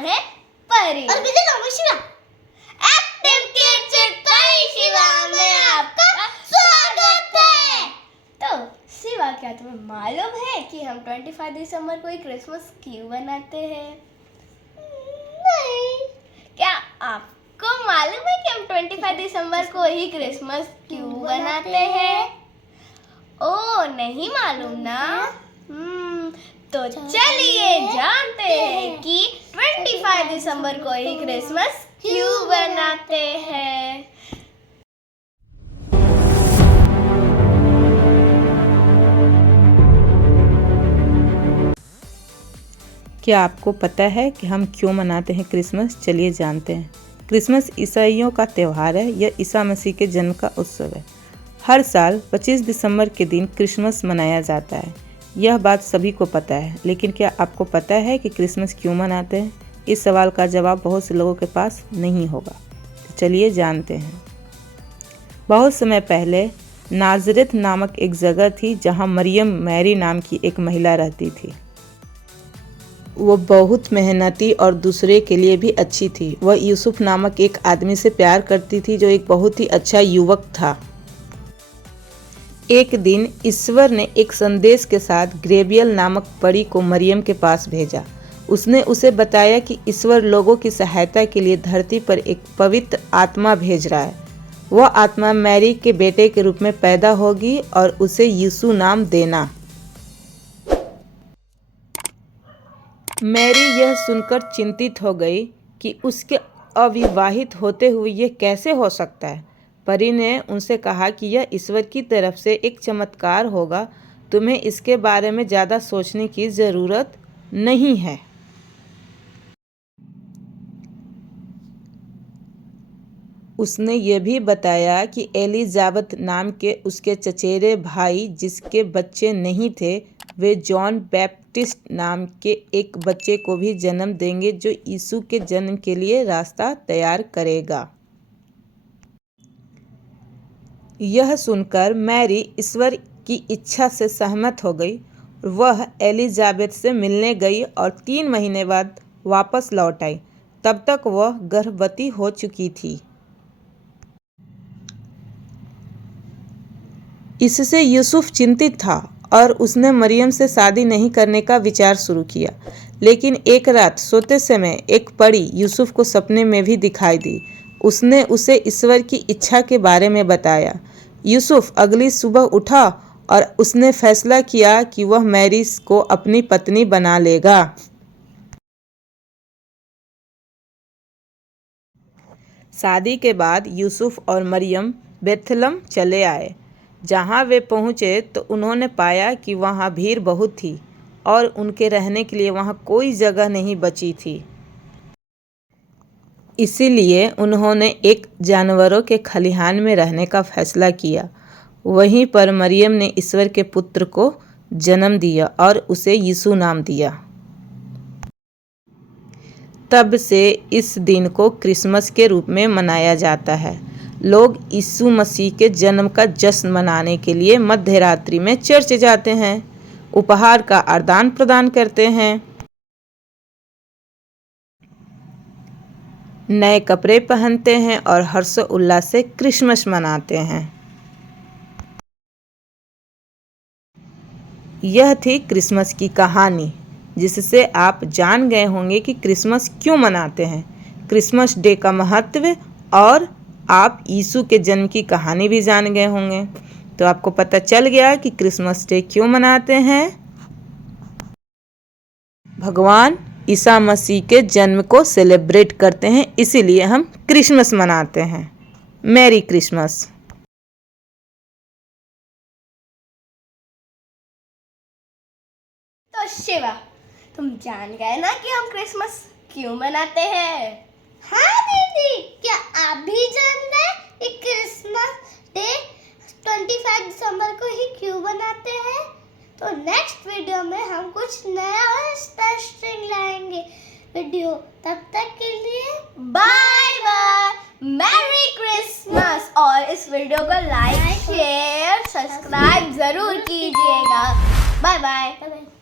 नाम है परी और मेरा नाम है शिवा। एक्टिव किड्स परी शिवा में आपका स्वागत है। तो शिवा, क्या तुम्हें मालूम है कि हम 25 दिसंबर को ही क्रिसमस क्यों बनाते हैं? नहीं। क्या आपको मालूम है कि हम 25 दिसंबर को ही क्रिसमस क्यों बनाते हैं? ओ, नहीं मालूम ना? तो चलिए जानते हैं कि 25 दिसंबर को ही क्रिसमस क्यों बनाते हैं। क्या आपको पता है कि हम क्यों मनाते हैं क्रिसमस? चलिए जानते हैं। क्रिसमस ईसाइयों का त्यौहार है। यह ईसा मसीह के जन्म का उत्सव है। हर साल 25 दिसंबर के दिन क्रिसमस मनाया जाता है। यह बात सभी को पता है, लेकिन क्या आपको पता है कि क्रिसमस क्यों मनाते हैं? इस सवाल का जवाब बहुत से लोगों के पास नहीं होगा। तो चलिए जानते हैं। बहुत समय पहले नाज़रेथ नामक एक जगह थी जहाँ मरियम मैरी नाम की एक महिला रहती थी। वो बहुत मेहनती और दूसरे के लिए भी अच्छी थी। वह यूसुफ नामक एक आदमी से प्यार करती थी जो एक बहुत ही अच्छा युवक था। एक दिन ईश्वर ने एक संदेश के साथ गैब्रिएल नामक परी को मरियम के पास भेजा। उसने उसे बताया कि ईश्वर लोगों की सहायता के लिए धरती पर एक पवित्र आत्मा भेज रहा है। वह आत्मा मैरी के बेटे के रूप में पैदा होगी और उसे यीशु नाम देना। मैरी यह सुनकर चिंतित हो गई कि उसके अविवाहित होते हुए यह कैसे हो सकता है। परी ने उनसे कहा कि यह ईश्वर की तरफ से एक चमत्कार होगा। तुम्हें इसके बारे में ज़्यादा सोचने की ज़रूरत नहीं है। उसने यह भी बताया कि एलिजाबेथ नाम के उसके चचेरे भाई, जिसके बच्चे नहीं थे, वे जॉन बैप्टिस्ट नाम के एक बच्चे को भी जन्म देंगे जो यीशु के जन्म के लिए रास्ता तैयार करेगा। यह सुनकर मैरी ईश्वर की इच्छा से सहमत हो गई। वह एलिजाबेथ से मिलने गई और 3 महीने बाद वापस लौट आई। तब तक वह गर्भवती हो चुकी थी। इससे यूसुफ चिंतित था और उसने मरियम से शादी नहीं करने का विचार शुरू किया। लेकिन एक रात सोते समय एक परी यूसुफ को सपने में भी दिखाई दी। उसने उसे ईश्वर की इच्छा के बारे में बताया। यूसुफ अगली सुबह उठा और उसने फैसला किया कि वह मैरी को अपनी पत्नी बना लेगा। शादी के बाद यूसुफ और मरियम बेथलम चले आए। जहाँ वे पहुँचे तो उन्होंने पाया कि वहाँ भीड़ बहुत थी और उनके रहने के लिए वहाँ कोई जगह नहीं बची थी। इसीलिए उन्होंने एक जानवरों के खलिहान में रहने का फैसला किया। वहीं पर मरियम ने ईश्वर के पुत्र को जन्म दिया और उसे यीशु नाम दिया। तब से इस दिन को क्रिसमस के रूप में मनाया जाता है। लोग यीशु मसीह के जन्म का जश्न मनाने के लिए मध्य रात्रि में चर्च जाते हैं, उपहार का आदान प्रदान करते हैं, नए कपड़े पहनते हैं और हर्षोल्लास से क्रिसमस मनाते हैं। यह थी क्रिसमस की कहानी, जिससे आप जान गए होंगे कि क्रिसमस क्यों मनाते हैं, क्रिसमस डे का महत्व, और आप यीशु के जन्म की कहानी भी जान गए होंगे। तो आपको पता चल गया कि क्रिसमस डे क्यों मनाते हैं। भगवान ईसा मसीह के जन्म को सेलिब्रेट करते हैं, इसीलिए हम क्रिसमस मनाते हैं। Merry Christmas. तो शिवा, तुम जान गए ना कि हम क्रिसमस क्यों मनाते हैं? हाँ दीदी, क्या आप भी जान गए कि क्रिसमस डे 25 दिसंबर को ही क्यों बनाते हैं? तो नेक्स्ट वीडियो में हम कुछ नया और इंटरेस्टिंग लाएंगे वीडियो। तब तक के लिए बाय बाय, मैरी क्रिसमस। और इस वीडियो को लाइक, शेयर, सब्सक्राइब जरूर कीजिएगा। Bye bye.